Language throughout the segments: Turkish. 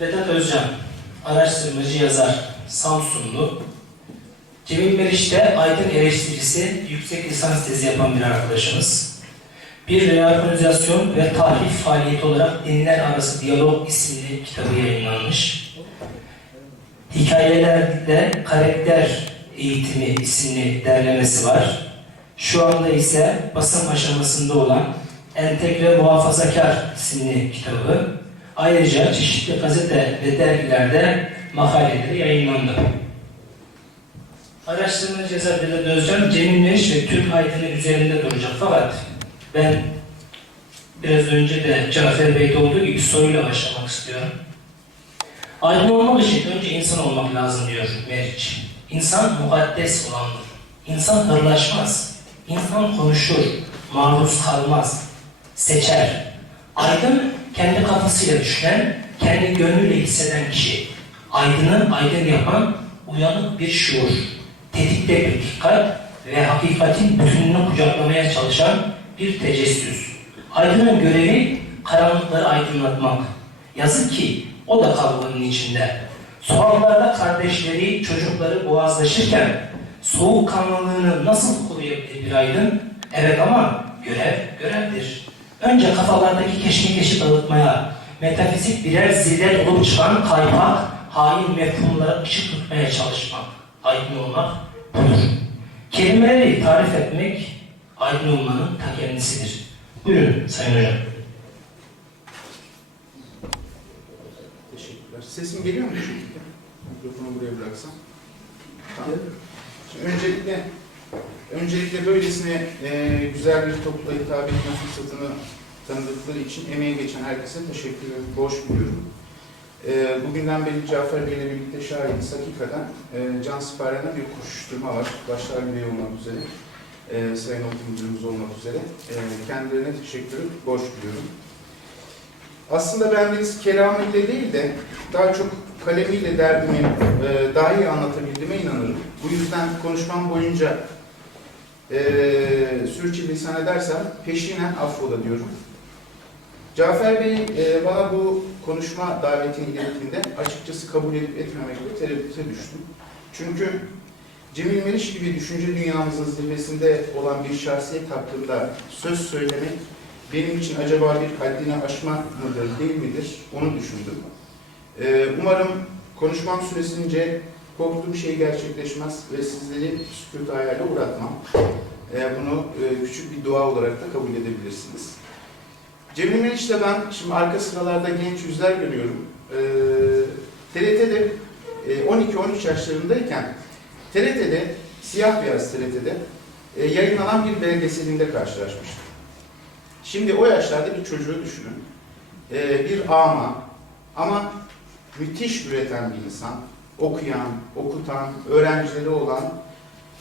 Vedat Özcan, araştırmacı yazar, Samsunlu. Cemil Meriç de aydın eleştirisi, yüksek lisans tezi yapan bir arkadaşımız. Bir reorganizasyon ve tahrif faaliyeti olarak Dinler Arası Diyalog isimli kitabı yayınlanmış. Hikayelerde Karakter Eğitimi isimli derlemesi var. Şu anda ise basım aşamasında olan Entegre Muhafazakar isimli kitabı. Ayrıca çeşitli gazete ve dergilerde makaleleri yayınlandı. Araştırmacı yazar Vedat Özcan, Cemil Meriç ve Türk aydını üzerinde duracak fakat ben biraz önce de Cafer Bey'de olduğu gibi soruyla başlamak istiyorum. Aydın olmak için önce insan olmak lazım diyor Meriç. İnsan mukaddes olandır. İnsan hırlaşmaz. İnsan konuşur, maruz kalmaz, seçer. Aydın kendi kafasıyla düşünen, kendi gönlüyle hisseden kişi. Aydını aydın yapan uyanık bir şuur, tetikte bir dikkat ve hakikatin bütününü kucaklamaya çalışan bir tecessüs. Aydının görevi karanlıkları aydınlatmak. Yazık ki o da kavganın içinde. Sokaklarda kardeşleri, çocukları boğazlaşırken soğukkanlılığını nasıl koruyabilir bir aydın? Evet ama görev görevdir. Önce kafalardaki keşmekeşi dağıtmaya, metafizik birer zillet olup çıkan kaypak, hain mefhumlara ışık tutmaya çalışmak. Aydın olmak budur. Kelimeleri tarif etmek aydın olmanın ta kendisidir. Buyurun Sayın Hocam. Teşekkürler. Sesim geliyor mu? Mikrofonu buraya bıraksam. Tamam. Şimdi öncelikle öncelikle böylesine e, güzel bir topla hitap etme fırsatını tanıdıkları için emeği geçen herkese teşekkür ederim. Borç biliyorum. E, bugünden beri Cafer Bey ile birlikte şahidiz. Hakikaten e, can siparişine bir koşuşturma var. Başta Ali Bey olmak üzere. E, Sayın Okul olmak üzere. E, kendilerine teşekkür borç biliyorum. Aslında ben biz kelamıyla değil de daha çok kalemiyle derdimi e, daha iyi anlatabildiğime inanırım. Bu yüzden konuşmam boyunca e, sürçülisan edersem peşinen affola diyorum. Cafer Bey e, bana bu konuşma davetini ilettiğinde açıkçası kabul edip etmemekle tereddüte düştüm. Çünkü Cemil Meriç gibi düşünce dünyamızın zirvesinde olan bir şahsiyet hakkında söz söylemek benim için acaba bir haddini aşma mıdır, değil midir onu düşündüm. Ee, umarım konuşmam süresince korktuğum şey gerçekleşmez ve sizleri sükut hayale uğratmam. Ee, bunu e, küçük bir dua olarak da kabul edebilirsiniz. Cemil Meriç'te ben şimdi arka sıralarda genç yüzler görüyorum. Ee, TRT'de e, 12-13 yaşlarındayken TRT'de, siyah beyaz TRT'de e, yayınlanan bir belgeselinde karşılaşmıştım. Şimdi o yaşlarda bir çocuğu düşünün. Ee, bir ama ama müthiş üreten bir insan. Okuyan, okutan, öğrencileri olan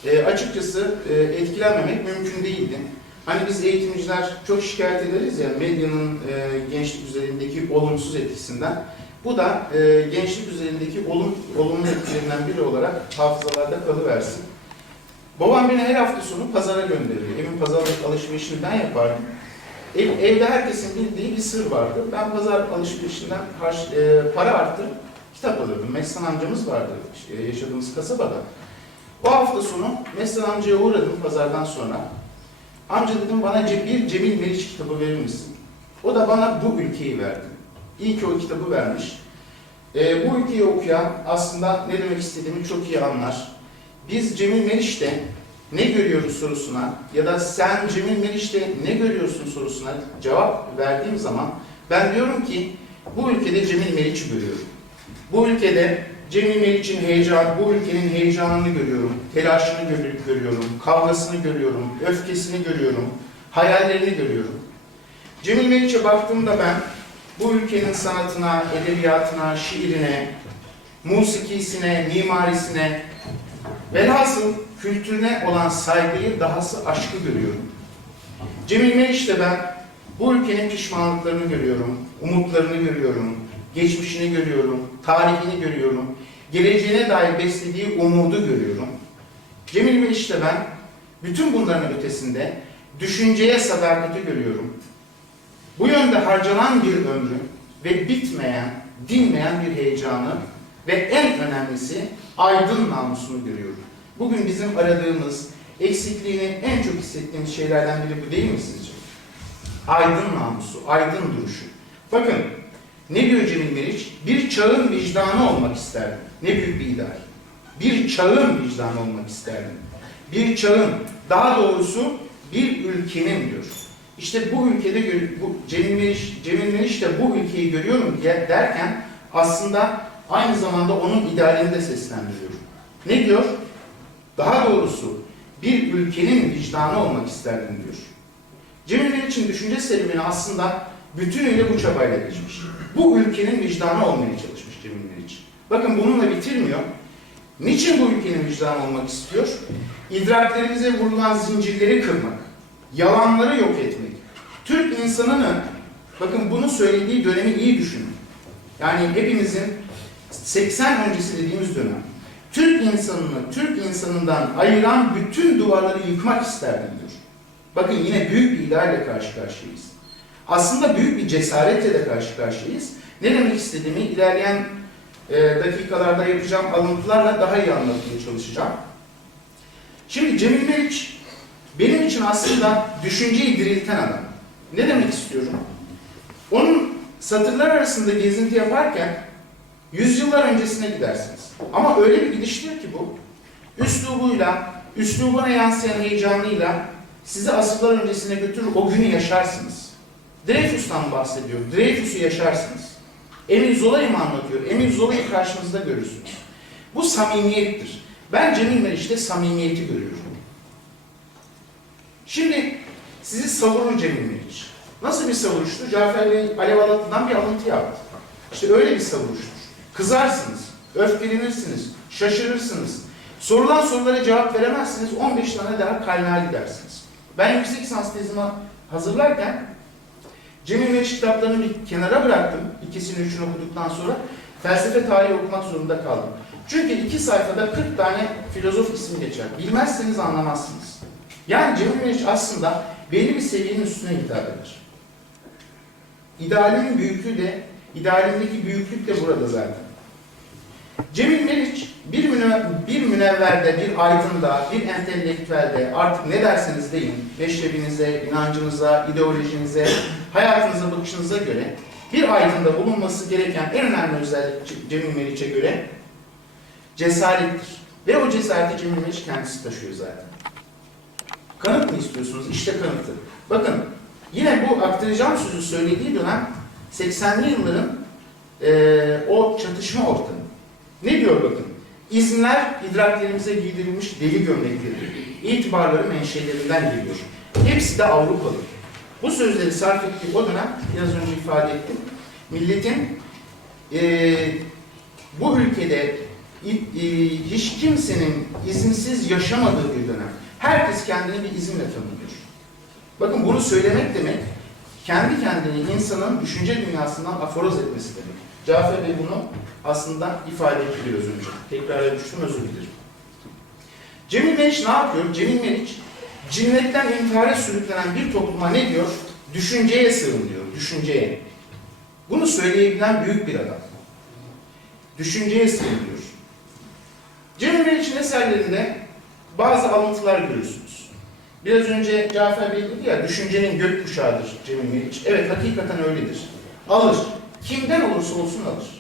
e, açıkçası e, etkilenmemek mümkün değildi. Hani biz eğitimciler çok şikayet ederiz ya medyanın e, gençlik üzerindeki olumsuz etkisinden. Bu da e, gençlik üzerindeki olum, olumlu etkilerinden biri olarak hafızalarda kalıversin. Babam beni her hafta sonu pazara gönderirdi. Evin pazarlık alışverişini ben yapardım. Ev, evde herkesin bildiği bir sır vardı. Ben pazar alışverişinden harç, e, para arttırıp kitap alırdım. Meslan amcamız vardı yaşadığımız kasabada. O hafta sonu Meslan amcaya uğradım pazardan sonra. Amca dedim bana bir Cemil Meriç kitabı verir misin? O da bana bu ülkeyi verdi. İyi ki o kitabı vermiş. E, bu ülkeyi okuyan aslında ne demek istediğimi çok iyi anlar. Biz Cemil Meriç'te ne görüyoruz sorusuna ya da sen Cemil Meriç'te ne görüyorsun sorusuna cevap verdiğim zaman ben diyorum ki bu ülkede Cemil Meriç'i görüyorum. Bu ülkede Cemil Meriç'in heyecan, bu ülkenin heyecanını görüyorum, telaşını gör- görüyorum, kavgasını görüyorum, öfkesini görüyorum, hayallerini görüyorum. Cemil Meriç'e baktığımda ben bu ülkenin sanatına, edebiyatına, şiirine, musikisine, mimarisine, velhasıl kültürüne olan saygıyı dahası aşkı görüyorum. Cemil Meriç'te ben bu ülkenin pişmanlıklarını görüyorum, umutlarını görüyorum, geçmişini görüyorum, tarihini görüyorum, geleceğine dair beslediği umudu görüyorum. Cemil Meriç'te ben bütün bunların ötesinde düşünceye sadakati görüyorum. Bu yönde harcanan bir ömrü ve bitmeyen, dinmeyen bir heyecanı ve en önemlisi aydın namusunu görüyorum. Bugün bizim aradığımız, eksikliğini en çok hissettiğimiz şeylerden biri bu değil mi sizce? Aydın namusu, aydın duruşu. Bakın ne diyor Cemil Meriç? Bir çağın vicdanı olmak isterdim. Ne büyük bir ideal. Bir çağın vicdanı olmak isterdim. Bir çağın, daha doğrusu bir ülkenin diyor. İşte bu ülkede bu Cemil Meriç, Cemil Meriç de bu ülkeyi görüyorum diye derken aslında aynı zamanda onun idealini de seslendiriyor. Ne diyor? Daha doğrusu bir ülkenin vicdanı olmak isterdim diyor. Cemil Meriç'in düşünce serüveni aslında bütünüyle bu çabayla geçmiş. Bu ülkenin vicdanı olmaya çalışmış Cemil Meriç. Bakın bununla bitirmiyor. Niçin bu ülkenin vicdanı olmak istiyor? İdraklerimize vurulan zincirleri kırmak, yalanları yok etmek. Türk insanını, bakın bunu söylediği dönemi iyi düşünün. Yani hepimizin 80 öncesi dediğimiz dönem. Türk insanını, Türk insanından ayıran bütün duvarları yıkmak isterdim diyor. Bakın yine büyük bir idealle karşı karşıyayız. Aslında büyük bir cesaretle de karşı karşıyayız. Ne demek istediğimi ilerleyen e, dakikalarda yapacağım alıntılarla daha iyi anlatmaya çalışacağım. Şimdi Cemil Meriç benim için aslında düşünceyi dirilten adam. Ne demek istiyorum? Onun satırlar arasında gezinti yaparken yüzyıllar öncesine gidersiniz. Ama öyle bir gidiştir ki bu. Üslubuyla, üslubuna yansıyan heyecanıyla sizi asırlar öncesine götürür, o günü yaşarsınız. Dreyfus'tan bahsediyor, Dreyfus'u yaşarsınız. Emil Zola'yı mı anlatıyor? Emil Zola'yı karşınızda görürsünüz. Bu samimiyettir. Ben Cemil Meriç'te samimiyeti görüyorum. Şimdi sizi savurur Cemil Meriç. Nasıl bir savuruştur? Cafer Bey Alev Alatlı'dan bir alıntı yaptı. İşte öyle bir savuruştur. Kızarsınız, öfkelenirsiniz, şaşırırsınız. Sorulan sorulara cevap veremezsiniz, 15 tane daha kaynağa gidersiniz. Ben yüksek lisans tezimi hazırlarken Cemil Meriç kitaplarını bir kenara bıraktım. İkisini üçünü okuduktan sonra felsefe tarihi okumak zorunda kaldım. Çünkü iki sayfada 40 tane filozof ismi geçer. Bilmezseniz anlamazsınız. Yani Cemil Meriç aslında belli bir seviyenin üstüne hitap eder. İdealinin büyüklüğü de, idealindeki büyüklük de burada zaten. Cemil Meriç bir, müne, bir münevverde, bir aydında, bir entelektüelde artık ne derseniz deyin, meşrebinize, inancınıza, ideolojinize, hayatınıza, bakışınıza göre bir aydında bulunması gereken en önemli özellik Cemil Meriç'e göre cesarettir. Ve o cesareti Cemil Meriç kendisi taşıyor zaten. Kanıt mı istiyorsunuz? İşte kanıtı. Bakın yine bu aktaracağım sözü söylediği dönem 80'li yılların eee, o çatışma ortamı. Ne diyor bakın? İzinler idraklerimize giydirilmiş deli gömlekleri, itibarları menşelerinden geliyor. Hepsi de Avrupalı. Bu sözleri sarf ettiği o dönem, biraz önce ifade ettim, milletin eee, bu ülkede i- hiç kimsenin izinsiz yaşamadığı bir dönem. Herkes kendini bir izinle tanımlıyor. Bakın bunu söylemek demek, kendi kendini insanın düşünce dünyasından aforoz etmesi demek. Cafer Bey bunu aslında ifade etti biraz önce. Tekrara düştüm, özür dilerim. Cemil Meriç ne yapıyor? Cemil Meriç, cinnetten intihara sürüklenen bir topluma ne diyor? Düşünceye sığın diyor, düşünceye. Bunu söyleyebilen büyük bir adam. Düşünceye sığın diyor. Cemil Meriç'in eserlerinde bazı alıntılar görürsünüz. Biraz önce Cafer Bey dedi ya, düşüncenin gökkuşağıdır Cemil Meriç. Evet, hakikaten öyledir. Alır. Kimden olursa olsun alır.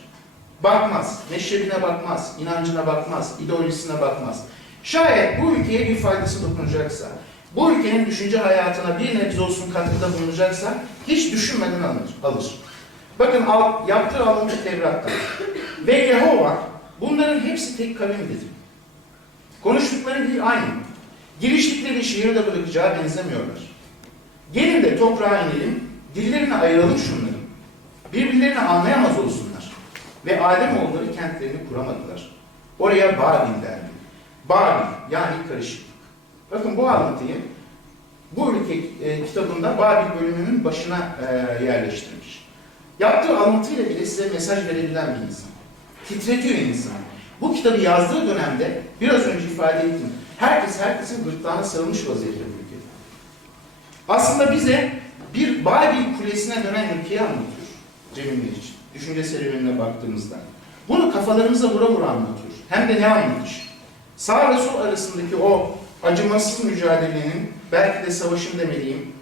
Bakmaz, meşrebine bakmaz, inancına bakmaz, ideolojisine bakmaz. Şayet bu ülkeye bir faydası dokunacaksa, bu ülkenin düşünce hayatına bir nebze olsun katkıda bulunacaksa hiç düşünmeden alır. alır. Bakın al, yaptığı alıntı Tevrat'tan. Ve Yehova bunların hepsi tek kavimdir. Konuştukları dil aynı. Giriştikleri şehirde bırakacağı benzemiyorlar. Gelin de toprağa inelim, dillerini ayıralım şunların. Birbirlerini anlayamaz olsunlar. Ve Ademoğulları kentlerini kuramadılar. Oraya Babil dendi. Babil yani karışık. Bakın bu alıntıyı bu ülke e, kitabında Babil bölümünün başına e, yerleştirmiş. Yaptığı alıntıyla bile size mesaj verebilen bir insan. Titretiyor insanı. Bu kitabı yazdığı dönemde biraz önce ifade ettim. Herkes herkesin gırtlağına sarılmış vaziyette bu ülkede. Aslında bize bir Babil kulesine dönen ülkeyi anlatıyor. Cemil Meriç. Düşünce serüvenine baktığımızda. Bunu kafalarımıza vura vura anlatıyor. Hem de ne anlatış? Sağ ve sol arasındaki o acımasız mücadelenin, belki de savaşın demeliyim,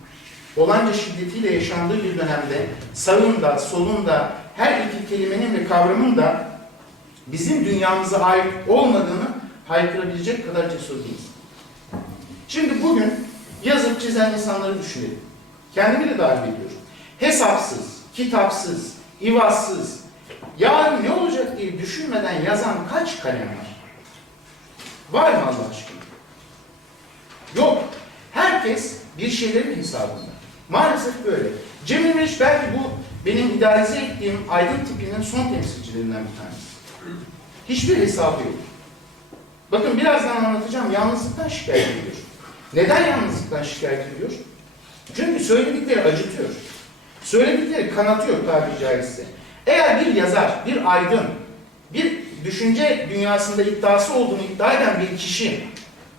olanca şiddetiyle yaşandığı bir dönemde sağında, solunda her iki kelimenin ve kavramın da bizim dünyamıza ait olmadığını haykırabilecek kadar cesur insan. Şimdi bugün yazıp çizen insanları düşünelim. Kendimi de dahil ediyorum. Hesapsız, kitapsız, ivazsız, yarın ne olacak diye düşünmeden yazan kaç kalem var? Var mı Allah aşkına? Yok. Herkes bir şeylerin hesabında. Maalesef böyle. Cemil Meriç belki bu benim idealize ettiğim aydın tipinin son temsilcilerinden bir tanesi. Hiçbir hesabı yok. Bakın birazdan anlatacağım. Yalnızlıktan şikayet ediyor. Neden yalnızlıktan şikayet ediyor? Çünkü söyledikleri acıtıyor. Söyledikleri kanatıyor tabiri caizse. Eğer bir yazar, bir aydın, bir düşünce dünyasında iddiası olduğunu iddia eden bir kişi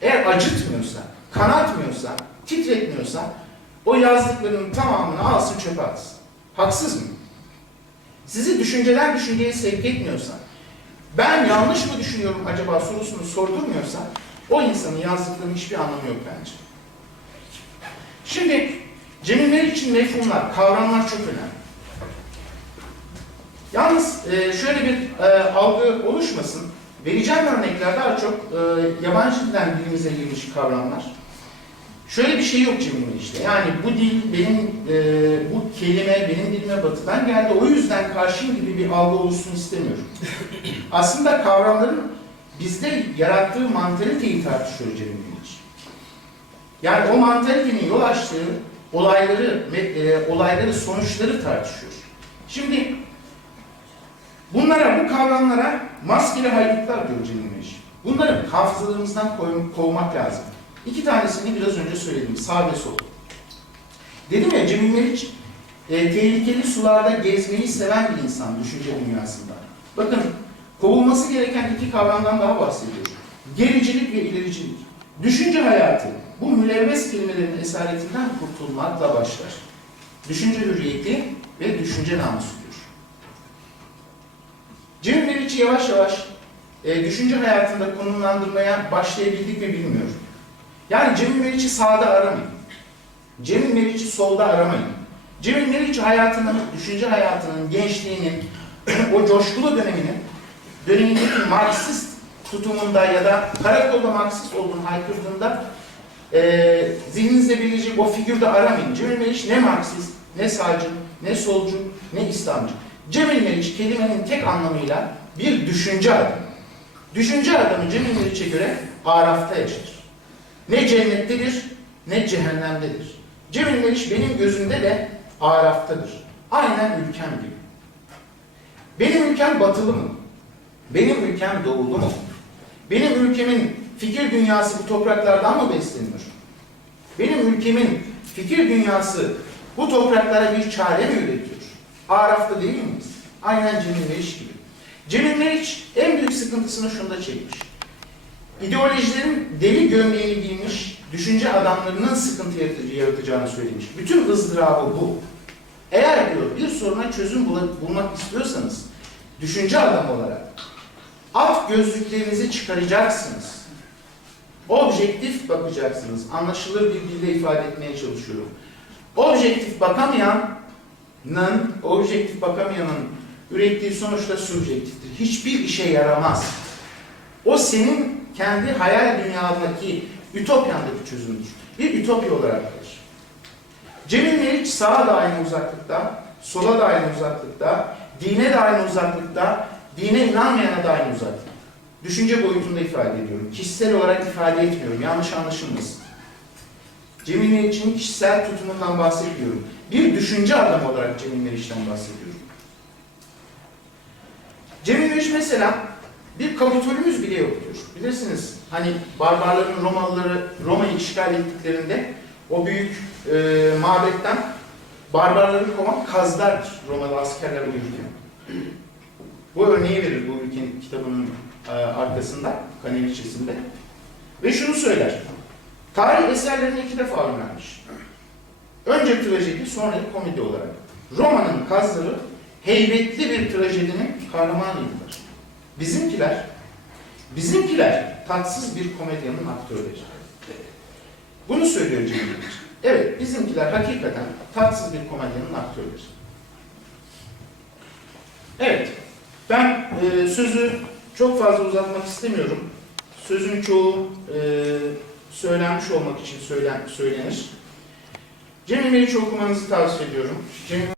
eğer acıtmıyorsa, kanatmıyorsa, titretmiyorsa o yazdıklarının tamamını alsın çöpe atsın. Haksız mı? Sizi düşünceden düşünceye sevk etmiyorsa, ben yanlış mı düşünüyorum acaba sorusunu sordurmuyorsa o insanın yazdıklarının hiçbir anlamı yok bence. Şimdi Cemil Meriç için mefhumlar, kavramlar çok önemli. Yalnız e, şöyle bir e, algı oluşmasın. Vereceğim örnekler daha çok e, yabancı dilden dilimize girmiş kavramlar. Şöyle bir şey yok Cemil Meriç'te. Yani bu dil benim, e, bu kelime benim dilime batıdan geldi. O yüzden karşıyım gibi bir algı oluşsun istemiyorum. Aslında kavramların bizde yarattığı mantaliteyi tartışıyor Cemil Meriç. Yani o mantalitenin yol açtığı olayları, e, olayları, sonuçları tartışıyor. Şimdi bunlara, bu kavramlara maskeli haydutlar diyor Cemil. Bunları hafızalarımızdan kovmak lazım. İki tanesini biraz önce söyledim, sağ ve sol. Dedim ya Cemil Meriç, e, tehlikeli sularda gezmeyi seven bir insan düşünce dünyasında. Bakın, kovulması gereken iki kavramdan daha bahsediyor. Gericilik ve ilericilik. Düşünce hayatı, bu mülevves kelimelerin esaretinden kurtulmakla başlar. Düşünce hürriyeti ve düşünce namusudur. Cemil Meriç'i yavaş yavaş e, düşünce hayatında konumlandırmaya başlayabildik mi bilmiyorum. Yani Cemil Meriç'i sağda aramayın. Cemil Meriç'i solda aramayın. Cemil Meriç hayatının, düşünce hayatının, gençliğinin, o coşkulu döneminin, dönemindeki Marksist tutumunda ya da karakolda Marksist olduğunu haykırdığında e, zihninizde belirleyecek o figürde aramayın. Cemil Meriç ne Marksist, ne sağcı, ne solcu, ne İslamcı. Cemil Meriç kelimenin tek anlamıyla bir düşünce adamı. Düşünce adamı Cemil Meriç'e göre Araf'ta yaşar. Ne cennettedir, ne cehennemdedir. Cemil Meriç benim gözümde de Araf'tadır. Aynen ülkem gibi. Benim ülkem batılı mı? Benim ülkem doğulu mu? Benim ülkemin fikir dünyası bu topraklardan mı besleniyor? Benim ülkemin fikir dünyası bu topraklara bir çare mi üretiyor? Araf'ta değil miyiz? Aynen Cemil Meriç gibi. Cemil Meriç en büyük sıkıntısını şunda çekmiş. İdeolojilerin deli gömleğini giymiş düşünce adamlarının sıkıntı yaratacağını söylemiş. Bütün ızdırabı bu. Eğer diyor bir soruna çözüm bul- bulmak istiyorsanız düşünce adam olarak alt gözlüklerinizi çıkaracaksınız. Objektif bakacaksınız. Anlaşılır bir dilde ifade etmeye çalışıyorum. Objektif bakamayanın, objektif bakamayanın ürettiği sonuçta subjektiftir. Hiçbir işe yaramaz. O senin kendi hayal dünyadaki ütopyandaki çözümdür. Bir ütopya olarak kalır. Cemil Meriç sağa da aynı uzaklıkta, sola da aynı uzaklıkta, dine de aynı uzaklıkta, dine inanmayana da aynı uzaklıkta. Düşünce boyutunda ifade ediyorum. Kişisel olarak ifade etmiyorum. Yanlış anlaşılmasın. Cemil Meriç'in kişisel tutumundan bahsetmiyorum. Bir düşünce adamı olarak Cemil Meriç'ten bahsediyorum. Cemil Meriç mesela bir kapitolümüz bile yoktur. Bilirsiniz hani barbarların Romalıları Roma'yı işgal ettiklerinde o büyük e, mabetten barbarları kovan kazlardır Romalı askerler uyurken. Bu örneği verir bu ülkenin kitabının e, arkasında, kaneviçesinde. Ve şunu söyler. Tarih eserlerini iki defa önermiş. Önce trajedi, sonra komedi olarak. Roma'nın kazları heybetli bir trajedinin kahramanıydılar. Bizimkiler, bizimkiler tatsız bir komedyanın aktörleri. Bunu söylüyor Cemil. Evet, bizimkiler hakikaten tatsız bir komedyanın aktörleri. Evet, ben e, sözü çok fazla uzatmak istemiyorum. Sözün çoğu e, söylenmiş olmak için söylen, söylenir. Cemil Meriç'i okumanızı tavsiye ediyorum. Cemil